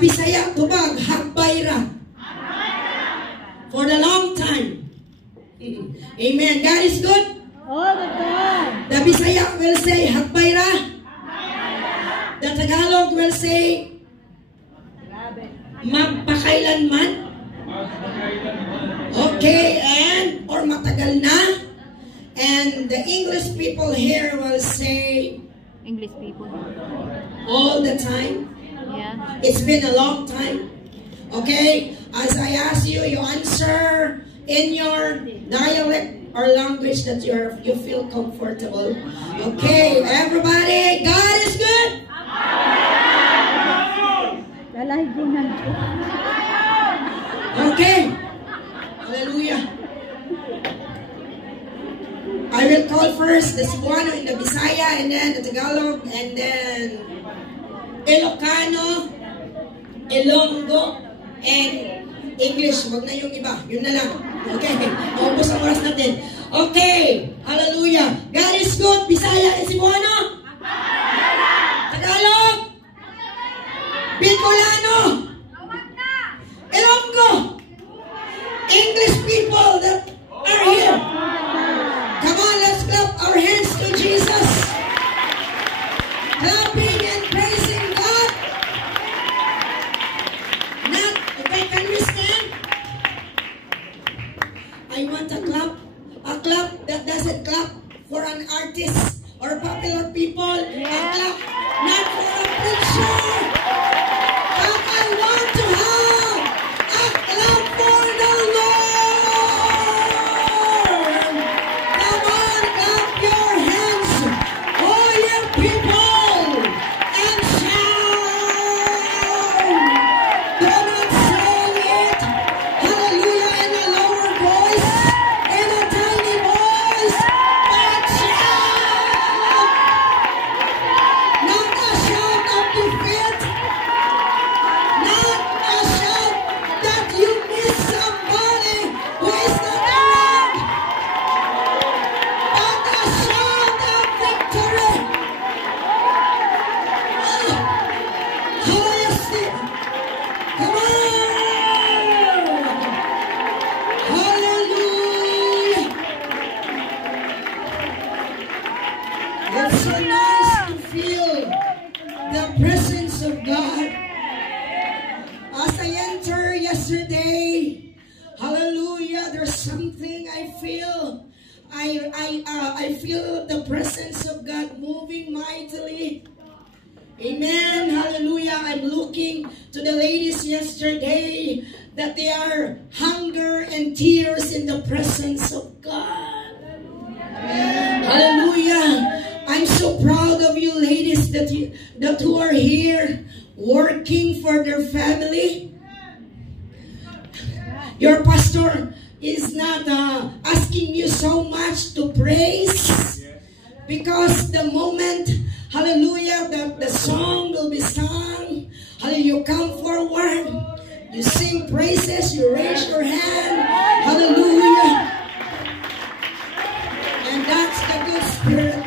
Bisaya tubag hagbayra. For the long time. Amen. God is good. All the time. The Bisaya will say hagbayra. The Tagalog will say magpakailanman. Okay, and or matagal na. And the English people here will say English people. all the time. Yeah. It's been a long time. Okay, as I ask you, you answer in your dialect or language that you feel comfortable. Okay, everybody, God is good. Okay. Hallelujah. I will call first the Cebuano and the Bisaya, and then the Tagalog, and then Ilocano, Ilonggo, and English. Wag na yung iba. Yun na lang. Okay. Maubos ang oras natin. Okay. Hallelujah. God is good. Bisaya and Cebuano. Tagalog. Bicolano. Ilonggo. English people that are here. Come on, let's clap our hands to Jesus. Clapping and praising God. Not, okay, can we stand? I want a clap that doesn't clap for an artist or popular people. A clap not for a preacher. But I want to have a clap for the Lord. Come on, clap your hands, all you people, and shout. Come on, sing it. Hallelujah in a lower voice, in a tiny voice, but shout. Not a shout of defeat. Not a shout that you miss somebody who is not around, but a shout of victory. How you see? Come on! Hallelujah! It's so nice to feel the presence of God. As I entered yesterday, hallelujah, there's something I feel. I feel the presence of God moving mightily. Amen. Hallelujah. I'm looking to the ladies yesterday that they are hunger and tears in the presence of God. Hallelujah. I'm so proud of you ladies that who are here working for their family. Your pastor is not asking you so much to praise, because the moment, hallelujah, the song will be sung, hallelujah, you come forward, you sing praises, you raise your hand, hallelujah, and that's the good spirit.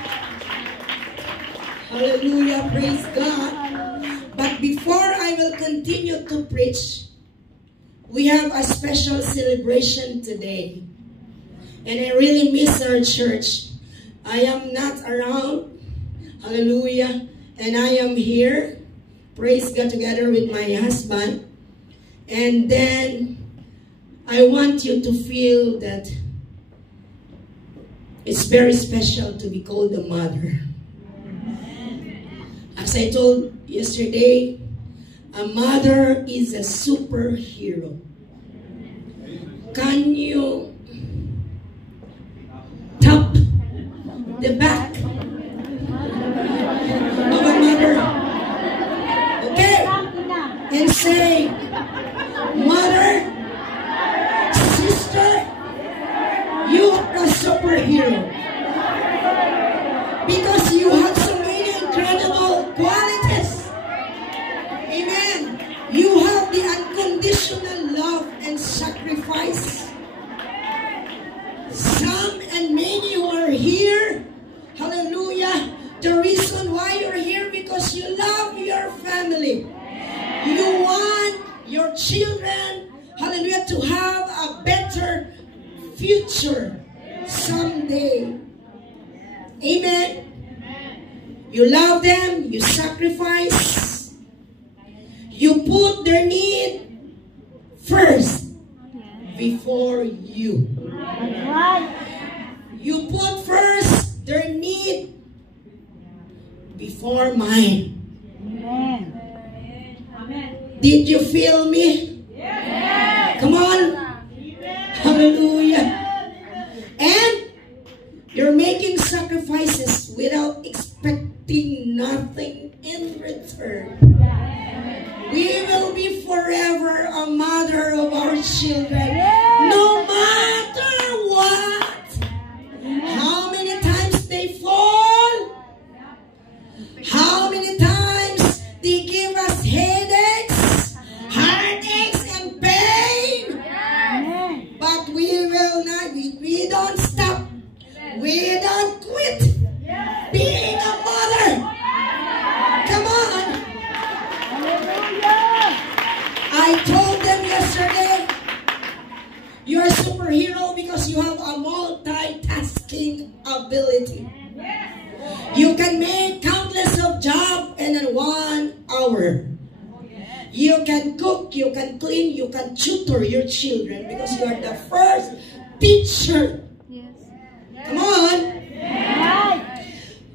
Hallelujah, praise God. But before I will continue to preach, we have a special celebration today. And I really miss our church. I am not around. Hallelujah. And I am here. Praise God, together with my husband. And then I want you to feel that it's very special to be called a mother. As I told yesterday, a mother is a superhero. Can you tap the back of a mother? Okay? And say, mother, sister, you are a superhero. Because you have so many incredible qualities. Amen. You have the unconditional love and sacrifice. Some and many who are here, hallelujah, the reason why you're here because you love your family. You want your children, hallelujah, to have a better future someday. Amen. You love them, you sacrifice, you put their need first before you. You put first their need before mine. Did you feel me? Come on. Hallelujah. And you're making sacrifices without expecting nothing in return. We will be forever a mother of our children, no matter what. How many times they fall, how many times they give us headaches, heartaches, and pain. But we will not, we don't stop, we don't quit being a mother. Come on. I told them yesterday, you're a superhero because you have a multitasking ability. You can make countless of jobs in 1 hour. You can cook, you can clean, you can tutor your children because you are the first teacher. Come on.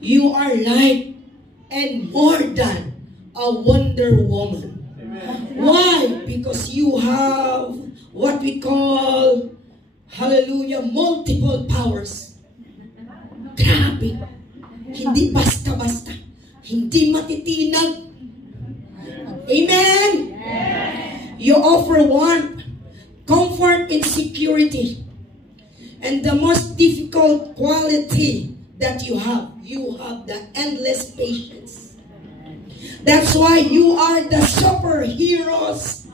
You are like and more than a Wonder Woman. Why? Because you have what we call, hallelujah, multiple powers. Grabe. Hindi basta-basta. Hindi matitinag. Amen? You offer warmth, comfort, and security. And the most difficult quality that you have the endless patience. That's why you are the superheroes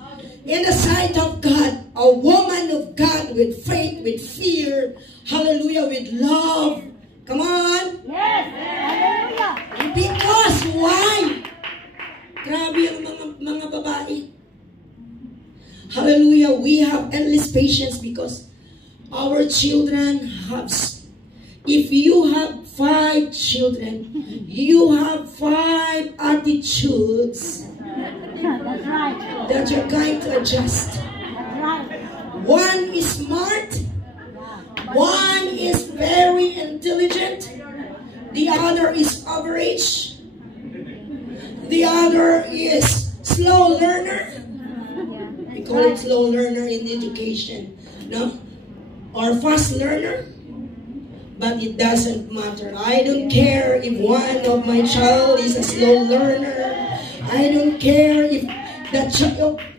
in the sight of God. A woman of God with faith, with fear, hallelujah, with love. Come on. Yes. Hallelujah. Because why? Grabe ang mga babae. Hallelujah. We have endless patience because our children have. If you have 5 children, you have 5 attitudes that you're going to adjust. One is smart, one is very intelligent, the other is average, the other is slow learner. We call it slow learner in education, no? Or fast learner. But it doesn't matter. I don't care if one of my child is a slow learner. I don't care if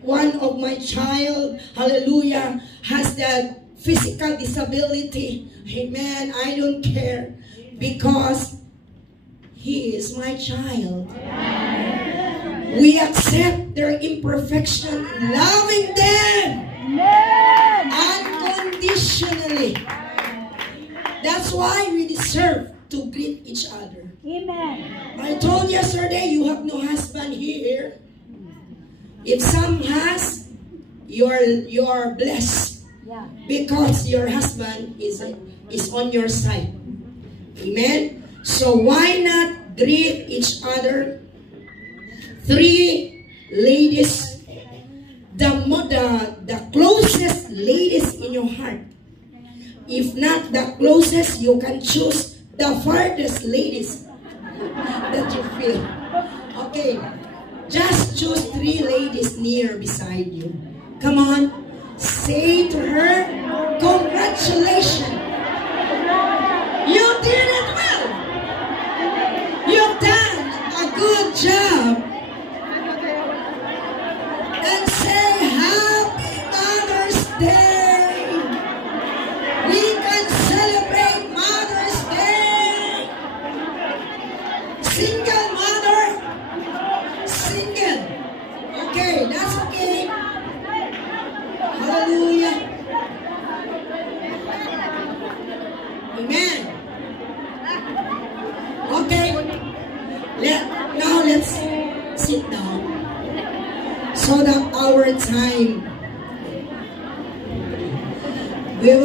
one of my child, hallelujah, has that physical disability. Amen. I don't care because he is my child. We accept their imperfection, loving them unconditionally. That's why we deserve to greet each other. Amen. I told yesterday you have no husband here. If some has, you are blessed. Yeah. Because your husband is on your side. Amen. So why not greet each other? 3 ladies, the closest ladies in your heart. If not the closest, you can choose the farthest ladies that you feel. Okay, just choose 3 ladies near beside you. Come on, say to her, congratulations. You did it well. You've done a good job. And say, Happy Mother's Day. We can celebrate Mother's Day. Single mother, single. Okay, that's okay. Hallelujah. Amen. Okay. Now let's sit down. so that our time